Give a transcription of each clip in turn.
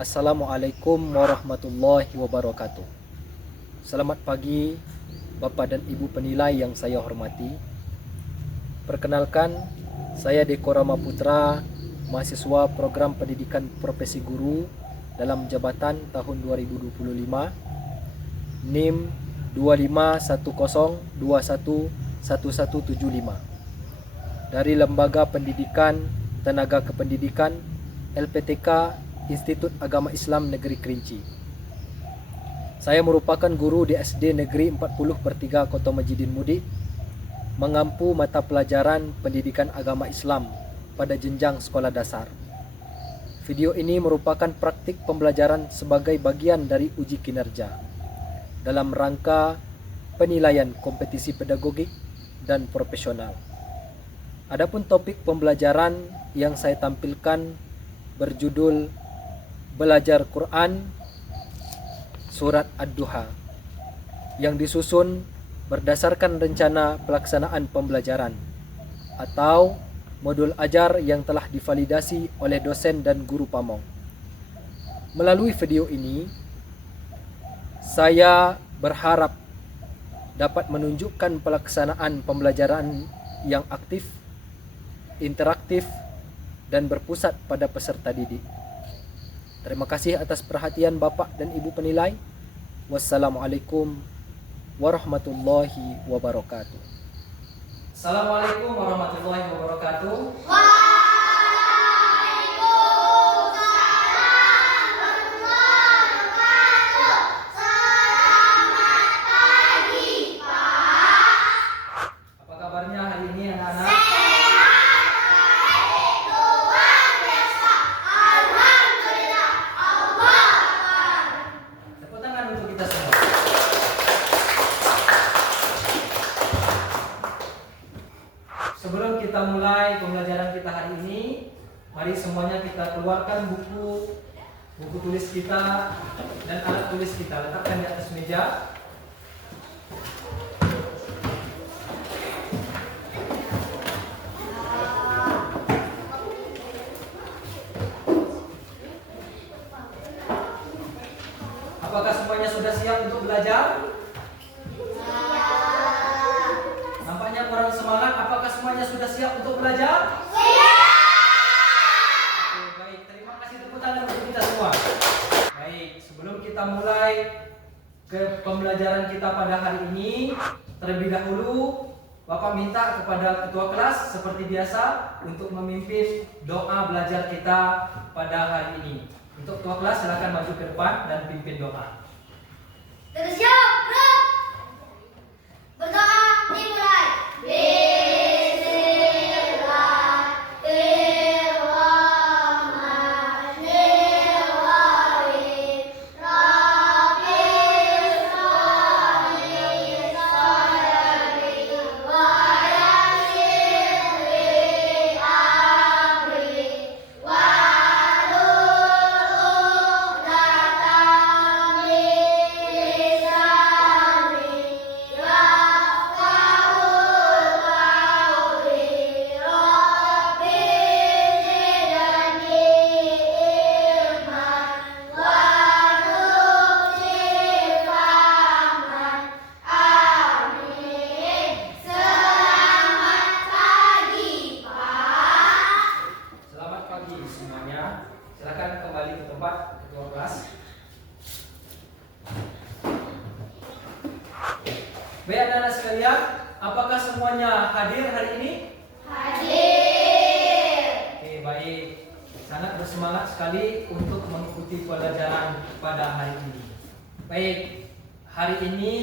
Assalamualaikum warahmatullahi wabarakatuh. Selamat pagi Bapak dan Ibu penilai yang saya hormati. Perkenalkan, saya Deko Rama Putra, mahasiswa program pendidikan profesi guru dalam jabatan tahun 2025, NIM 2510211175 dari Lembaga Pendidikan Tenaga Kependidikan LPTK Institut Agama Islam Negeri Kerinci. Saya merupakan guru di SD Negeri 40/3 Kota Majidin Mudi, mengampu mata pelajaran pendidikan agama Islam pada jenjang sekolah dasar. Video ini merupakan praktik pembelajaran sebagai bagian dari uji kinerja dalam rangka penilaian kompetisi pedagogik dan profesional. Adapun topik pembelajaran yang saya tampilkan berjudul Belajar Quran Surat Ad-Duha yang disusun berdasarkan rencana pelaksanaan pembelajaran atau modul ajar yang telah divalidasi oleh dosen dan guru pamong. Melalui video ini, saya berharap dapat menunjukkan pelaksanaan pembelajaran yang aktif, interaktif, dan berpusat pada peserta didik. Terima kasih atas perhatian Bapak dan Ibu penilai. Wassalamualaikum warahmatullahi wabarakatuh. Assalamualaikum warahmatullahi wabarakatuh. Apa kabarnya hari ini anak-anak? Sebelum kita mulai pembelajaran kita hari ini, mari semuanya kita keluarkan buku tulis kita dan alat tulis kita, letakkan di atas meja. Apakah semuanya sudah siap untuk belajar? Nampaknya kurang semangat. Apakah semuanya sudah siap untuk belajar? Siap! Oke, baik. Terima kasih, tepuk tangan untuk kita semua. Baik, sebelum kita mulai ke pembelajaran kita pada hari ini, terlebih dahulu Bapak minta kepada ketua kelas seperti biasa untuk memimpin doa belajar kita pada hari ini. Untuk ketua kelas silakan maju ke depan dan pimpin doa. Tersiap, bro. Berdoa dimulai. Baik anak-anak sekalian, apakah semuanya hadir hari ini? Hadir. Oke, baik. Sangat bersemangat sekali untuk mengikuti pelajaran pada hari ini. Baik, hari ini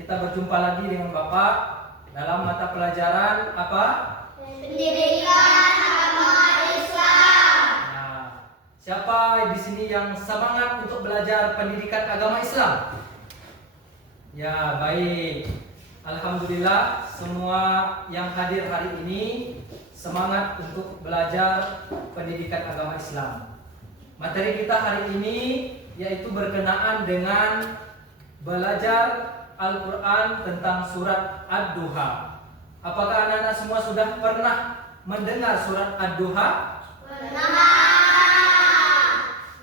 kita berjumpa lagi dengan Bapak dalam mata pelajaran apa? Pendidikan agama Islam. Nah, siapa di sini yang semangat untuk belajar pendidikan agama Islam? Ya, baik. Alhamdulillah, semua yang hadir hari ini semangat untuk belajar pendidikan agama Islam. Materi kita hari ini yaitu berkenaan dengan belajar Al-Quran tentang surat Ad-Duha. Apakah anak-anak semua sudah pernah mendengar surat Ad-Duha? Pernah.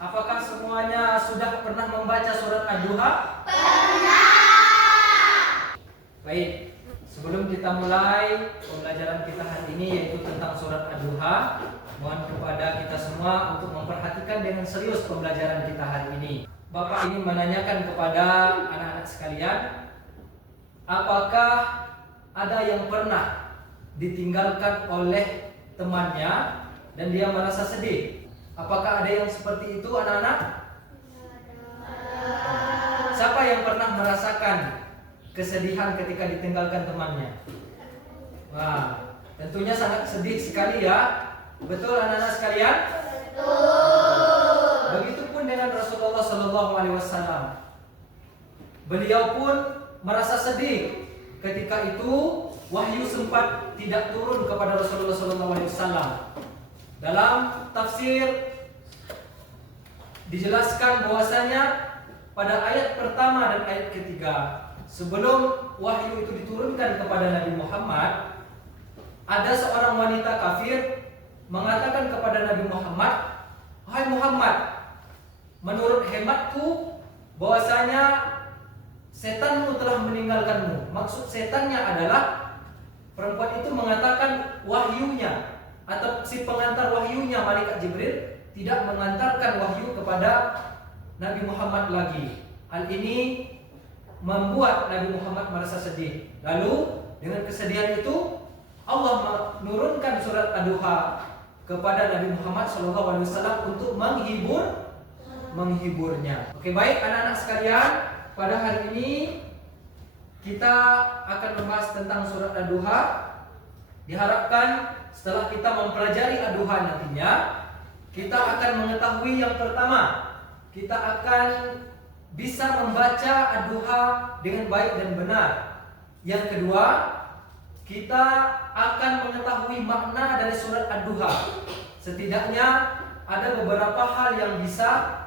Apakah semua ad-duha? Baik, sebelum kita mulai pembelajaran kita hari ini yaitu tentang surat ad-duha, mohon kepada kita semua untuk memperhatikan dengan serius pembelajaran kita hari ini. Bapak ingin menanyakan kepada anak-anak sekalian, apakah ada yang pernah ditinggalkan oleh temannya dan dia merasa sedih? Apakah ada yang seperti itu anak-anak? Siapa yang pernah merasakan kesedihan ketika ditinggalkan temannya? Wah, tentunya sangat sedih sekali ya. Betul anak-anak sekalian? Betul. Begitupun dengan Rasulullah SAW. Beliau pun merasa sedih ketika itu wahyu sempat tidak turun kepada Rasulullah SAW. Dalam tafsir dijelaskan bahwasanya pada ayat pertama dan ayat ketiga sebelum wahyu itu diturunkan kepada Nabi Muhammad, ada seorang wanita kafir mengatakan kepada Nabi Muhammad, "Wahai Muhammad, menurut hematku bahwasanya setanmu telah meninggalkanmu." Maksud setannya adalah perempuan itu mengatakan wahyunya atau si pengantar wahyunya malaikat Jibril tidak mengantarkan wahyu kepada Nabi Muhammad lagi. Hal ini membuat Nabi Muhammad merasa sedih. Lalu dengan kesedihan itu Allah menurunkan surat ad-duha kepada Nabi Muhammad SAW untuk menghiburnya. Oke, baik anak-anak sekalian, pada hari ini kita akan membahas tentang surat ad-duha. Diharapkan setelah kita mempelajari ad-duha nantinya, kita akan mengetahui yang pertama, kita akan bisa membaca ad-duha dengan baik dan benar. Yang kedua, kita akan mengetahui makna dari surat ad-duha. Setidaknya ada beberapa hal yang bisa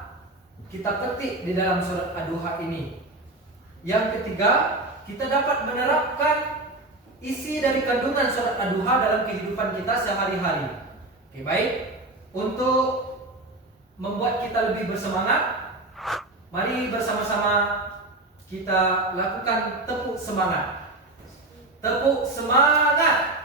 kita ketik di dalam surat ad-duha ini. Yang ketiga, kita dapat menerapkan isi dari kandungan surat ad-duha dalam kehidupan kita sehari-hari. Oke, baik. Untuk membuat kita lebih bersemangat, mari bersama-sama kita lakukan tepuk semangat. Tepuk semangat.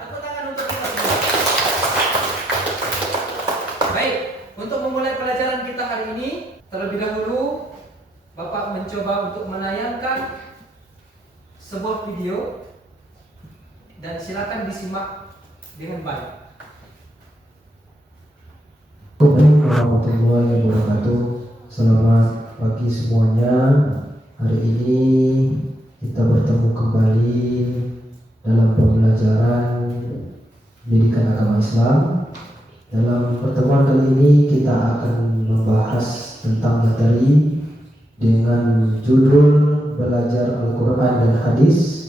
Tepuk tangan untuk kita semua. Baik, untuk memulai pelajaran kita hari ini, terlebih dahulu Bapak mencoba untuk menayangkan sebuah video dan silakan disimak dengan baik. Assalamualaikum warahmatullahi wabarakatuh. Selamat pagi semuanya. Hari ini kita bertemu kembali dalam pembelajaran pendidikan agama Islam. Dalam pertemuan kali ini kita akan membahas tentang materi dengan judul Belajar Al-Quran dan Hadis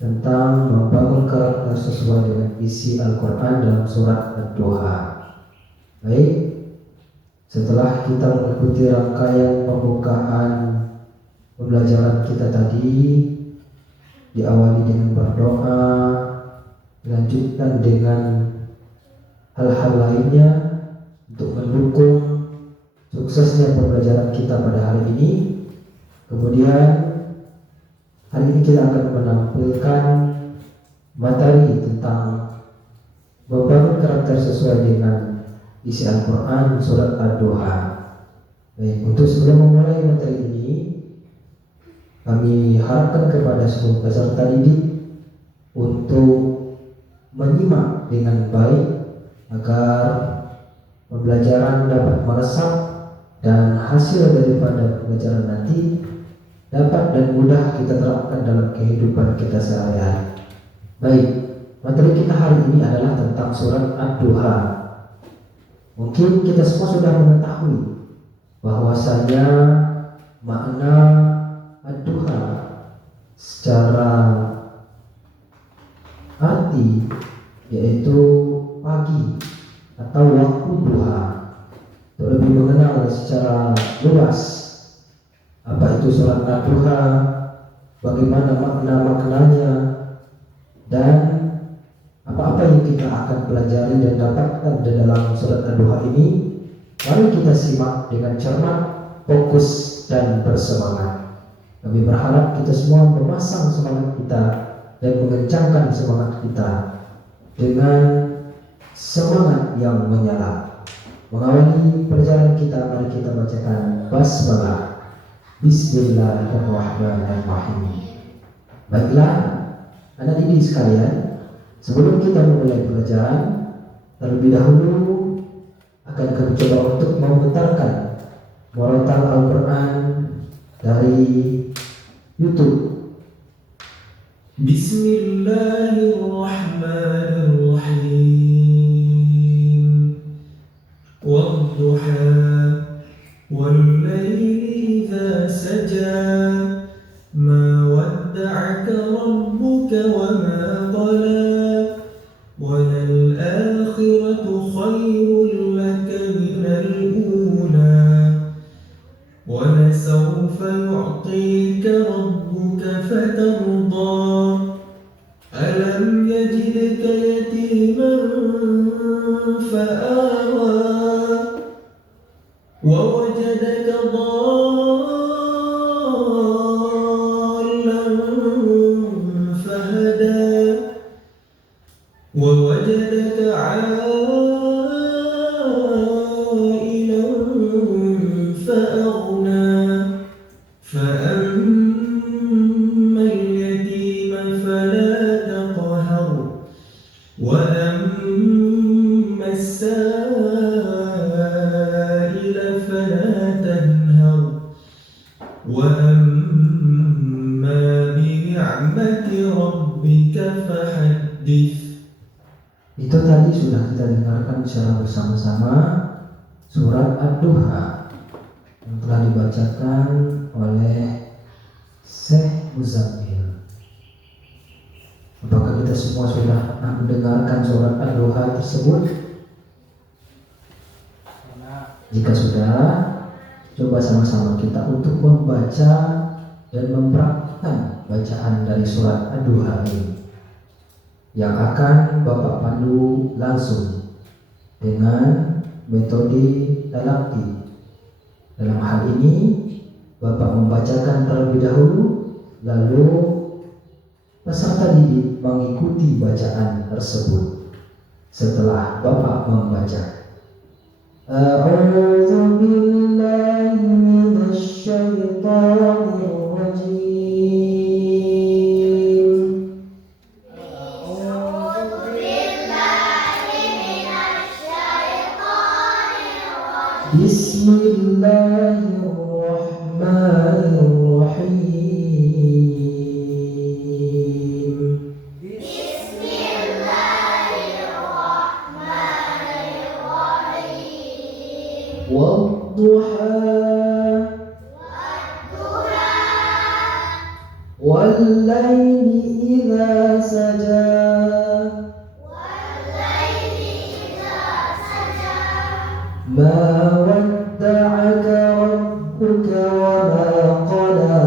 tentang membangun karakter sesuai dengan isi Al-Quran dalam surat ad-duha. Baik, setelah kita mengikuti rangkaian pembukaan pembelajaran kita tadi, diawali dengan berdoa, dilanjutkan dengan hal-hal lainnya untuk mendukung suksesnya pembelajaran kita pada hari ini. Kemudian hari ini kita akan menampilkan materi tentang membangun karakter sesuai dengan isi Al-Quran surat ad-duha. Baik, untuk sebelum memulai materi ini, kami harapkan kepada seluruh peserta didik untuk menyimak dengan baik agar pembelajaran dapat meresap dan hasil daripada pembelajaran nanti dapat dan mudah kita terapkan dalam kehidupan kita sehari-hari. Baik, materi kita hari ini adalah tentang surat ad-duha. Mungkin kita semua sudah mengetahui bahwasanya makna ad-duha secara arti yaitu pagi atau waktu duha. Untuk lebih mengenal secara luas apa itu surat ad-duha, bagaimana makna-maknanya, dan apa-apa yang kita akan pelajari dan dapatkan di dalam surat Ad-Duha ini, mari kita simak dengan cermat, fokus, dan bersemangat. Kami berharap kita semua memasang semangat kita dan mengencangkan semangat kita dengan semangat yang menyala. Mengawali perjalanan kita, mari kita bacakan basmalah. Bismillahirrahmanirrahim. Baiklah, anak didik sekalian, sebelum kita memulai pelajaran, terlebih dahulu akan kami coba untuk memutarkan murotal Al-Quran dari YouTube. Bismillahirrahmanirrahim. Wadduha wal-layli idza saja, ma wadda'aka rabbuka wa ma qala, walal-akhiratu khairun laka minal ula, walasawfa yu'tika rabbuka fatarda, alam yajidka yatiman fa'awa, wa wajadaka dhallan fahada, wa wajadaka 'ailan fa'aghna, فأما اليتيم فلا تقهر، وأما السائل فلا تنهر، وأما بنعمة ربك فحدث. Itu tadi sudah kita dengarkan secara bersama-sama surat Ad-Duha yang telah dibacakan oleh Syekh Muzammil. Apakah kita semua sudah pernah mendengarkan surat Ad-Duha tersebut? Jika sudah, coba sama-sama kita untuk membaca dan mempraktikkan bacaan dari surat Ad-Duha ini, yang akan Bapak pandu langsung dengan metode talaqi. Dalam hal ini Bapak membacakan terlebih dahulu, lalu peserta didik mengikuti bacaan tersebut setelah Bapak membaca. A'udzu billahi minasy syaithanir rajim. Bismillahirrahmanirrahim. Wadduha wal-layli idza saja, ma wadda'aka rabbuka wa ma qala,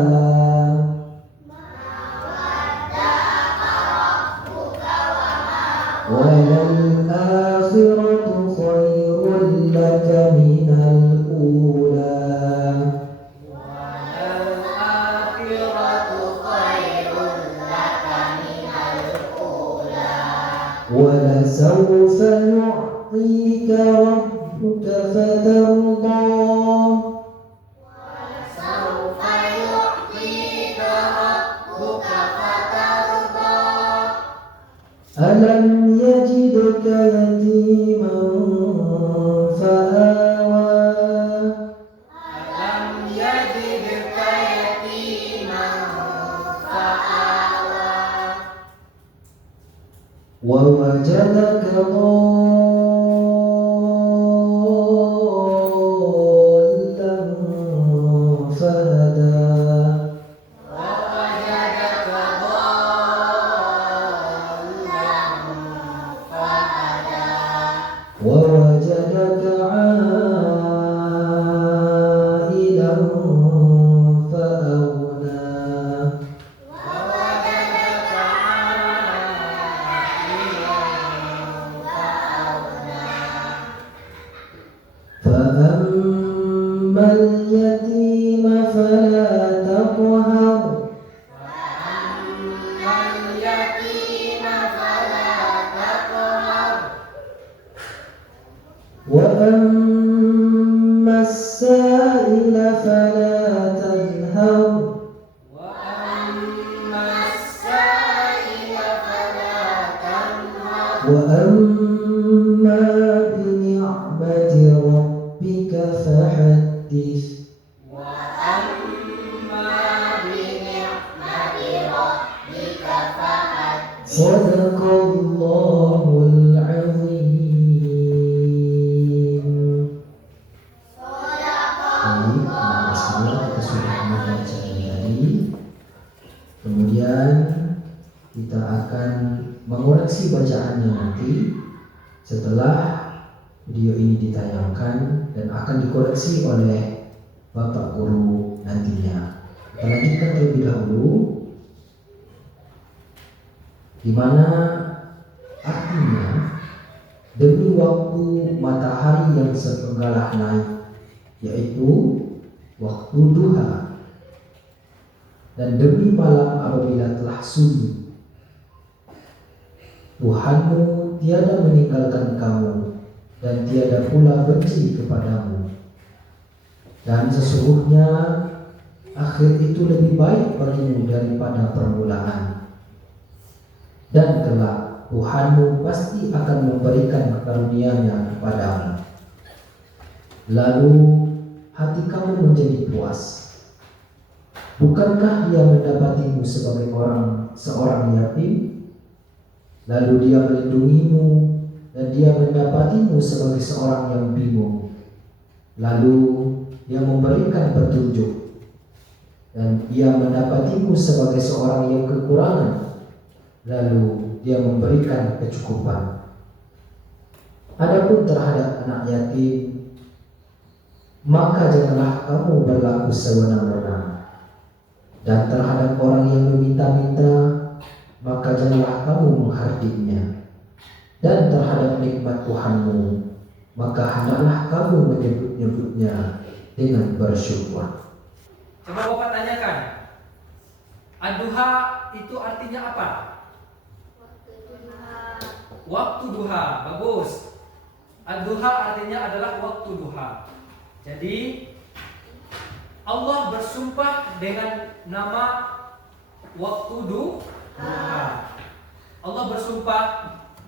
walal-akhiratu khairun laka minal ula, walasawfa yu'tika rabbuka fatarda, alam yajidka yatiman fa'awa, wa wajadaka dhallan fahada, wa wajadaka 'ailan fa'aghna, وأما السائل فلا تنهر وأما بنعمة ربك فحدث صدق الله العظيم. Baik, nah setelah kita sudah membaca ini tadi, kemudian kita akan mengoreksi bacaannya nanti setelah video ini ditayangkan dan akan dikoreksi oleh Bapak Guru nantinya. Kita lanjutkan terlebih dahulu, di mana artinya demi waktu matahari yang sepenggalah naik, yaitu waktu duha, dan demi malam apabila telah sunyi, Tuhanmu tiada meninggalkan kamu dan tiada pula benci kepadamu, dan sesungguhnya akhir itu lebih baik bagimu daripada permulaan, dan kelak Tuhanmu pasti akan memberikan karunia-Nya kepadamu. Lalu hati kamu menjadi puas. Bukankah Dia mendapatimu sebagai seorang yatim? Lalu Dia melindungimu dan Dia mendapatimu sebagai seorang yang bingung. Lalu Dia memberikan petunjuk dan Ia mendapatimu sebagai seorang yang kekurangan. Lalu Dia memberikan kecukupan. Adapun terhadap anak yatim, maka janganlah kamu berlaku sewenang-wenang, dan terhadap orang yang meminta-minta, maka janganlah kamu menghardiknya, dan terhadap nikmat Tuhanmu, maka hendaklah kamu menyebut-nyebutnya dengan bersyukur. Coba Bapak tanyakan, ad-duha itu artinya apa? Waktu duha. Bagus. Ad-duha artinya adalah waktu duha. Jadi Allah bersumpah dengan nama waktu duha. Allah bersumpah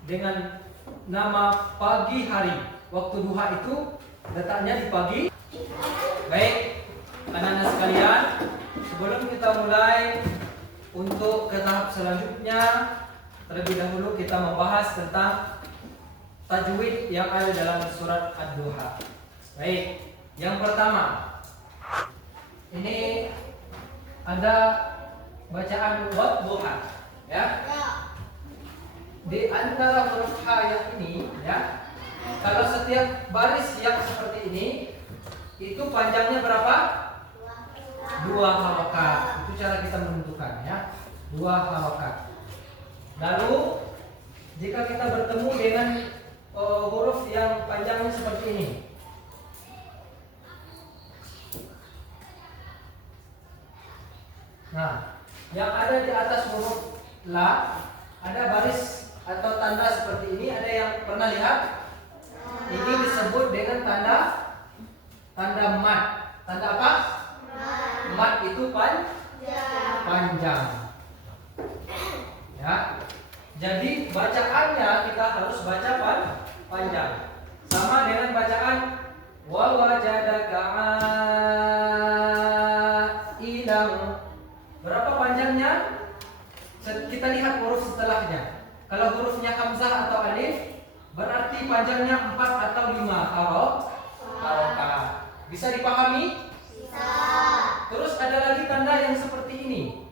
dengan nama pagi hari. Waktu duha itu letaknya di pagi. Baik, anak-anak sekalian, sebelum kita mulai untuk ke tahap selanjutnya, terlebih dahulu kita membahas tentang tajwid yang ada dalam surat Ad-Duha. Baik, yang pertama, ini ada bacaan Wad-Duha, ya. Di antara huruf H yang ini, ya, kalau setiap baris yang seperti ini, itu panjangnya berapa? 2 harokat. Itu cara kita menentukan, ya. 2 harokat. Lalu jika kita bertemu dengan huruf yang panjangnya seperti ini, nah, yang ada di atas huruf la ada baris atau tanda seperti ini. Ada yang pernah lihat? Ini disebut dengan tanda mat. Tanda apa? Mat itu panjang. Ya. Jadi bacaannya kita harus baca panjang. Sama dengan bacaan wa wajadaka ilang. Berapa panjangnya? Kita lihat huruf setelahnya. Kalau hurufnya hamzah atau alif, berarti panjangnya 4 atau 5 harokat. Bisa dipahami? Bisa. Terus ada lagi tanda yang seperti ini.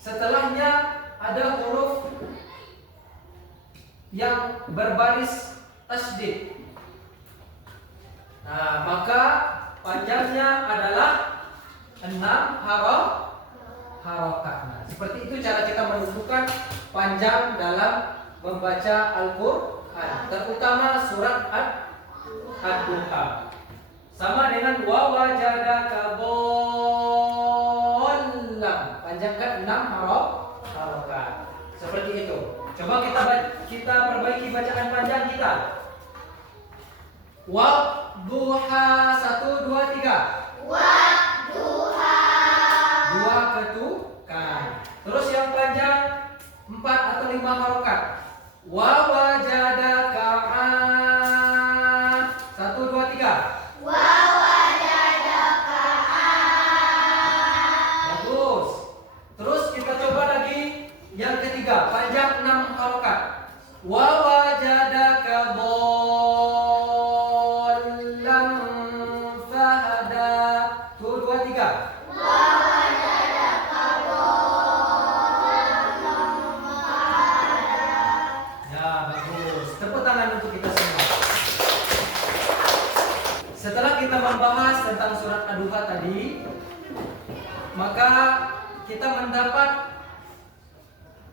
Setelahnya ada huruf yang berbaris tasydid. Nah, maka panjangnya adalah 6 harokat. Nah, seperti itu cara kita menentukan panjang dalam membaca Al-Quran, terutama surat Ad-Duha. Sama dengan wa wajadaka dhallan. Panjangkan 6 harokat. Seperti itu. Coba kita perbaiki bacaan panjang kita. Wadduha 1 2 3. Wadduha. 2 ketukan. Terus yang panjang 4 atau 5 harokat. Wa wajadaka 1 2 3. Wa wajadaka. Bagus. Terus kita coba lagi yang ketiga, panjang 6 harokat. Wa wajadaka dhallan fahada. 1 2 3. Ya, bagus. Tepuk tangan untuk kita semua. Setelah kita membahas tentang surat Ad-Duha tadi, maka kita mendapat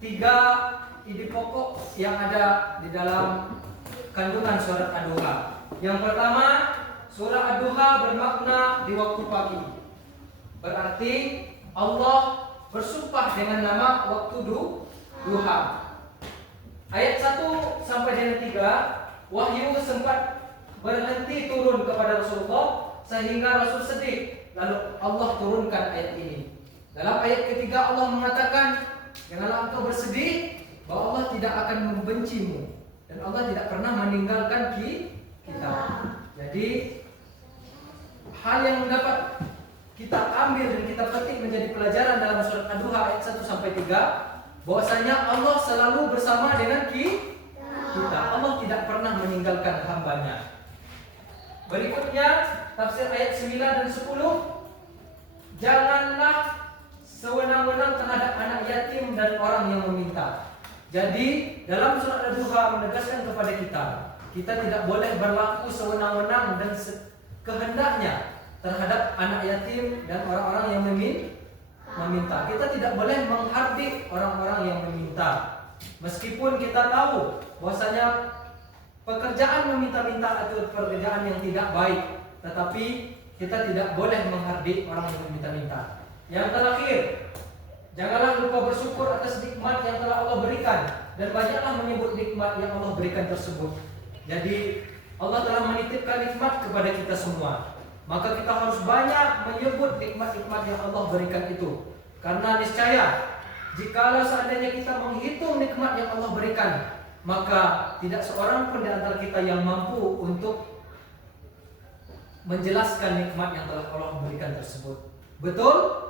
3 ide pokok yang ada di dalam kandungan surat Ad-Duha. Yang pertama, surat Ad-Duha bermakna di waktu pagi. Berarti Allah bersumpah dengan nama waktu duha. Ayat 1 sampai dengan 3, wahyu sempat berhenti turun kepada Rasulullah sehingga Rasul sedih. Lalu Allah turunkan ayat ini. Dalam ayat ketiga Allah mengatakan, janganlah engkau bersedih bahwa Allah tidak akan membencimu dan Allah tidak pernah meninggalkan kita. Jadi hal yang dapat kita ambil dan kita petik menjadi pelajaran dalam surat Ad-Duha ayat 1 sampai 3, bahwasanya Allah selalu bersama dengan kita. Allah tidak pernah meninggalkan hambanya. Berikutnya tafsir ayat 9 dan 10, janganlah sewenang-wenang terhadap anak yatim dan orang yang meminta. Jadi dalam surat Ad-Duha menegaskan kepada kita tidak boleh berlaku sewenang-wenang dan kehendaknya terhadap anak yatim dan orang-orang yang meminta. Kita tidak boleh menghardik orang-orang yang meminta. Meskipun kita tahu bahwasanya pekerjaan meminta-minta itu pekerjaan yang tidak baik, tetapi kita tidak boleh menghardik orang yang meminta-minta. Yang terakhir, janganlah lupa bersyukur atas nikmat yang telah Allah berikan dan banyaklah menyebut nikmat yang Allah berikan tersebut. Jadi Allah telah menitipkan nikmat kepada kita semua. Maka kita harus banyak menyebut nikmat-nikmat yang Allah berikan itu. Karena niscaya jikalau seandainya kita menghitung nikmat yang Allah berikan, maka tidak seorang pun di antara kita yang mampu untuk menjelaskan nikmat yang telah Allah berikan tersebut. Betul?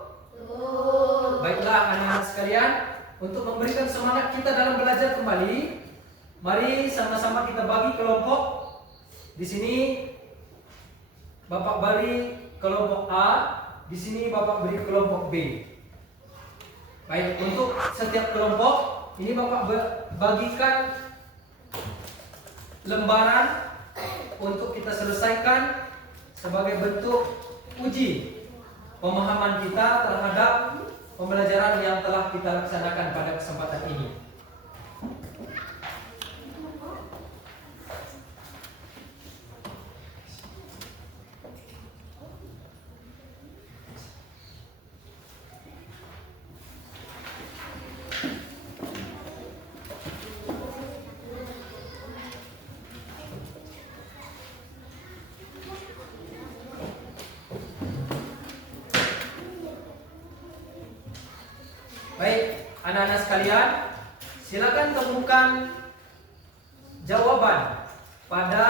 Baiklah anak-anak sekalian, untuk memberikan semangat kita dalam belajar kembali, mari sama-sama kita bagi kelompok. Di sini Bapak beri kelompok A, di sini Bapak beri kelompok B. Baik, untuk setiap kelompok ini Bapak bagikan lembaran untuk kita selesaikan sebagai bentuk uji pemahaman kita terhadap pembelajaran yang telah kita laksanakan pada kesempatan ini. Baik, anak-anak sekalian, silakan temukan jawaban pada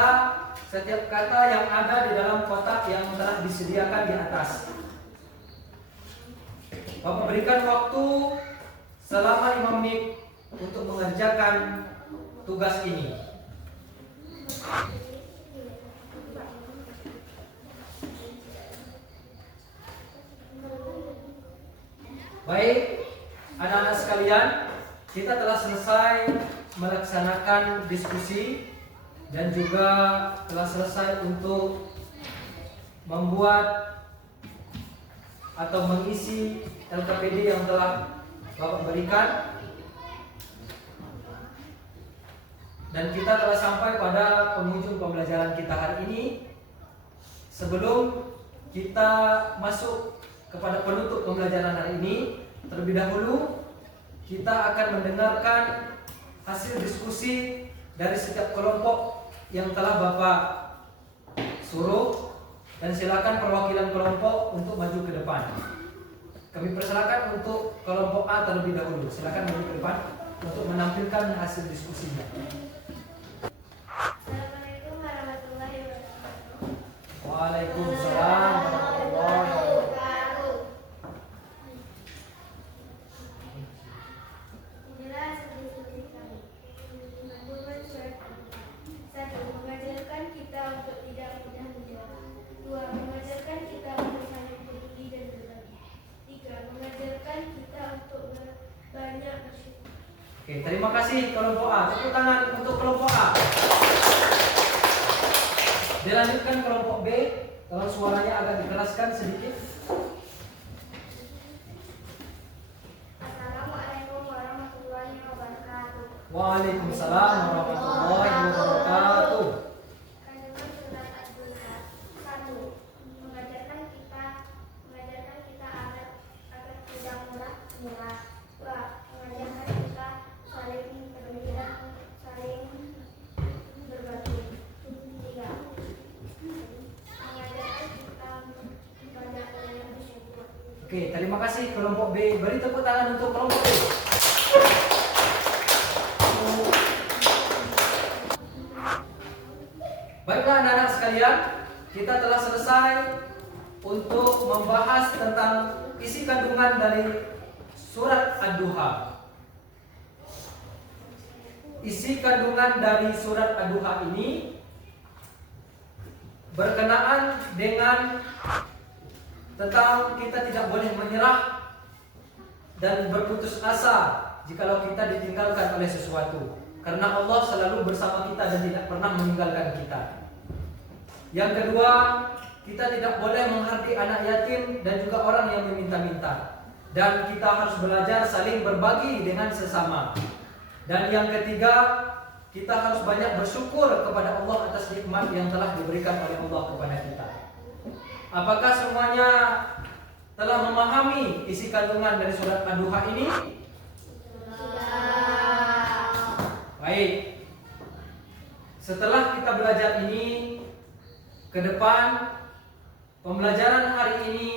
setiap kata yang ada di dalam kotak yang telah disediakan di atas. Bapak berikan waktu selama 5 menit untuk mengerjakan tugas ini. Baik, anak-anak sekalian, kita telah selesai melaksanakan diskusi dan juga telah selesai untuk membuat atau mengisi LKPD yang telah Bapak berikan. Dan kita telah sampai pada penghujung pembelajaran kita hari ini. Sebelum kita masuk kepada penutup pembelajaran hari ini, terlebih dahulu kita akan mendengarkan hasil diskusi dari setiap kelompok yang telah Bapak suruh, dan silakan perwakilan kelompok untuk maju ke depan. Kami persilakan untuk kelompok A terlebih dahulu. Silakan maju ke depan untuk menampilkan hasil diskusinya. Assalamualaikum warahmatullahi wabarakatuh. Waalaikumsalam warahmatullahi wabarakatuh. Inilah diskusi kami. Menyambungkan surat Al-Baqarah. 1. Mengajarkan kita untuk tidak mudah menyerah. 2. Mengajarkan kita untuk saling peduli dan berbagi. 3. Mengajarkan kita untuk banyak bersyukur. Oke, terima kasih kelompok A. Tepuk tangan untuk kelompok A. Dilanjutkan kelompok B. Tolong suaranya agak dikeraskan sedikit. Assalamualaikum warahmatullahi wabarakatuh. Waalaikumsalam warahmatullahi wabarakatuh. Kandungan surat Al-Baqarah. 1. Mengajarkan kita agar tidak mudah menyerah. 2. Mengajarkan kita saling peduli dan saling berbagi. 3. Mengajarkan kita banyak bersyukur. Oke, terima kasih kelompok B. Beri tepuk tangan untuk kelompok B. Baiklah anak-anak sekalian, kita telah selesai untuk membahas tentang isi kandungan dari surat Ad-Duha. Isi kandungan dari surat Ad-Duha ini berkenaan dengan tentang kita tidak boleh menyerah dan berputus asa jikalau kita ditinggalkan oleh sesuatu, karena Allah selalu bersama kita dan tidak pernah meninggalkan kita. Yang kedua, kita tidak boleh menghardik anak yatim dan juga orang yang meminta-minta, dan kita harus belajar saling berbagi dengan sesama. Dan yang ketiga, kita harus banyak bersyukur kepada Allah atas nikmat yang telah diberikan oleh Allah kepada kita. Apakah semuanya telah memahami isi kandungan dari surat Ad-Duha ini? Baik. Setelah kita belajar ini, ke depan pembelajaran hari ini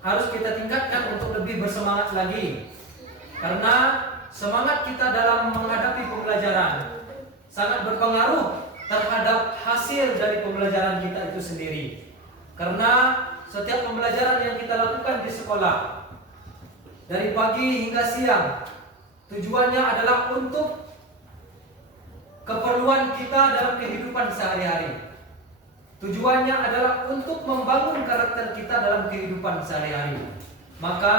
harus kita tingkatkan untuk lebih bersemangat lagi. Karena semangat kita dalam menghadapi pembelajaran sangat berpengaruh terhadap hasil dari pembelajaran kita itu sendiri. Karena setiap pembelajaran yang kita lakukan di sekolah, dari pagi hingga siang, tujuannya adalah untuk keperluan kita dalam kehidupan sehari-hari. Tujuannya adalah untuk membangun karakter kita dalam kehidupan sehari-hari. Maka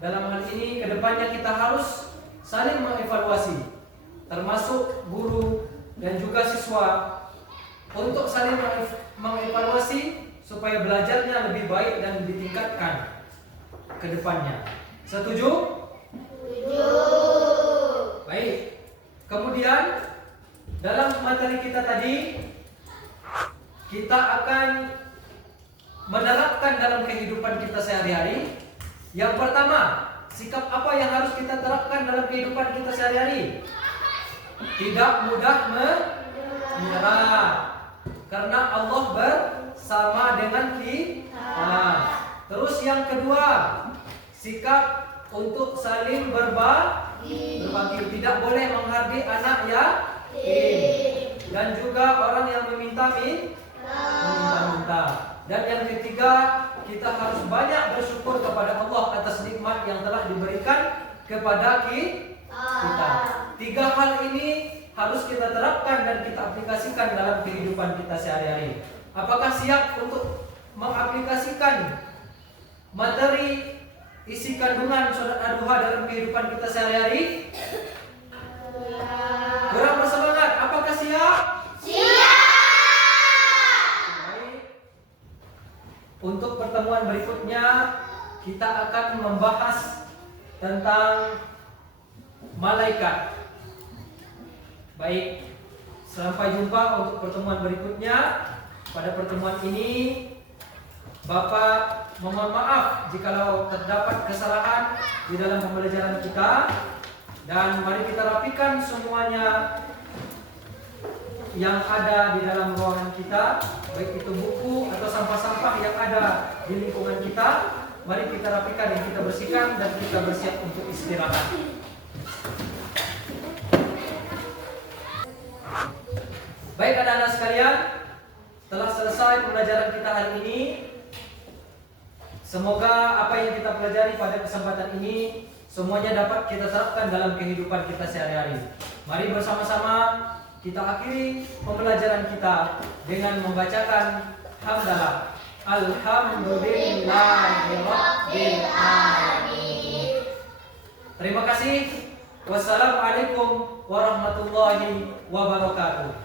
dalam hal ini kedepannya kita harus saling mengevaluasi, termasuk guru dan juga siswa, untuk saling mengevaluasi supaya belajarnya lebih baik dan ditingkatkan ke depannya. Setuju? Setuju. Baik. Kemudian dalam materi kita tadi, kita akan menerapkan dalam kehidupan kita sehari-hari. Yang pertama, sikap apa yang harus kita terapkan dalam kehidupan kita sehari-hari? Tidak mudah menyerah, karena Allah bersama dengan kita. Terus yang kedua, sikap untuk saling berbagi. Tidak boleh menghardik anak yatim dan juga orang yang meminta-minta. Dan yang ketiga, kita harus banyak bersyukur kepada Allah atas nikmat yang telah diberikan kepada kita. Tiga hal ini harus kita terapkan dan kita aplikasikan dalam kehidupan kita sehari-hari. Apakah siap untuk mengaplikasikan materi isi kandungan surat Ad-Duha dalam kehidupan kita sehari-hari? Kurang bersemangat. Apakah siap? Untuk pertemuan berikutnya kita akan membahas tentang malaikat. Baik, sampai jumpa untuk pertemuan berikutnya. Pada pertemuan ini Bapak memohon maaf jikalau terdapat kesalahan di dalam pembelajaran kita, dan mari kita rapikan semuanya yang ada di dalam ruangan kita, baik itu buku atau sampah-sampah yang ada di lingkungan kita. Mari kita rapikan dan kita bersihkan, dan kita bersiap untuk istirahat. Baik anak-anak sekalian, telah selesai pembelajaran kita hari ini. Semoga apa yang kita pelajari pada kesempatan ini semuanya dapat kita terapkan dalam kehidupan kita sehari-hari. Mari bersama-sama kita akhiri pembelajaran kita dengan membacakan hamdalah. Alhamdulillahirabbil alamin. Terima kasih. Wassalamualaikum warahmatullahi wabarakatuh.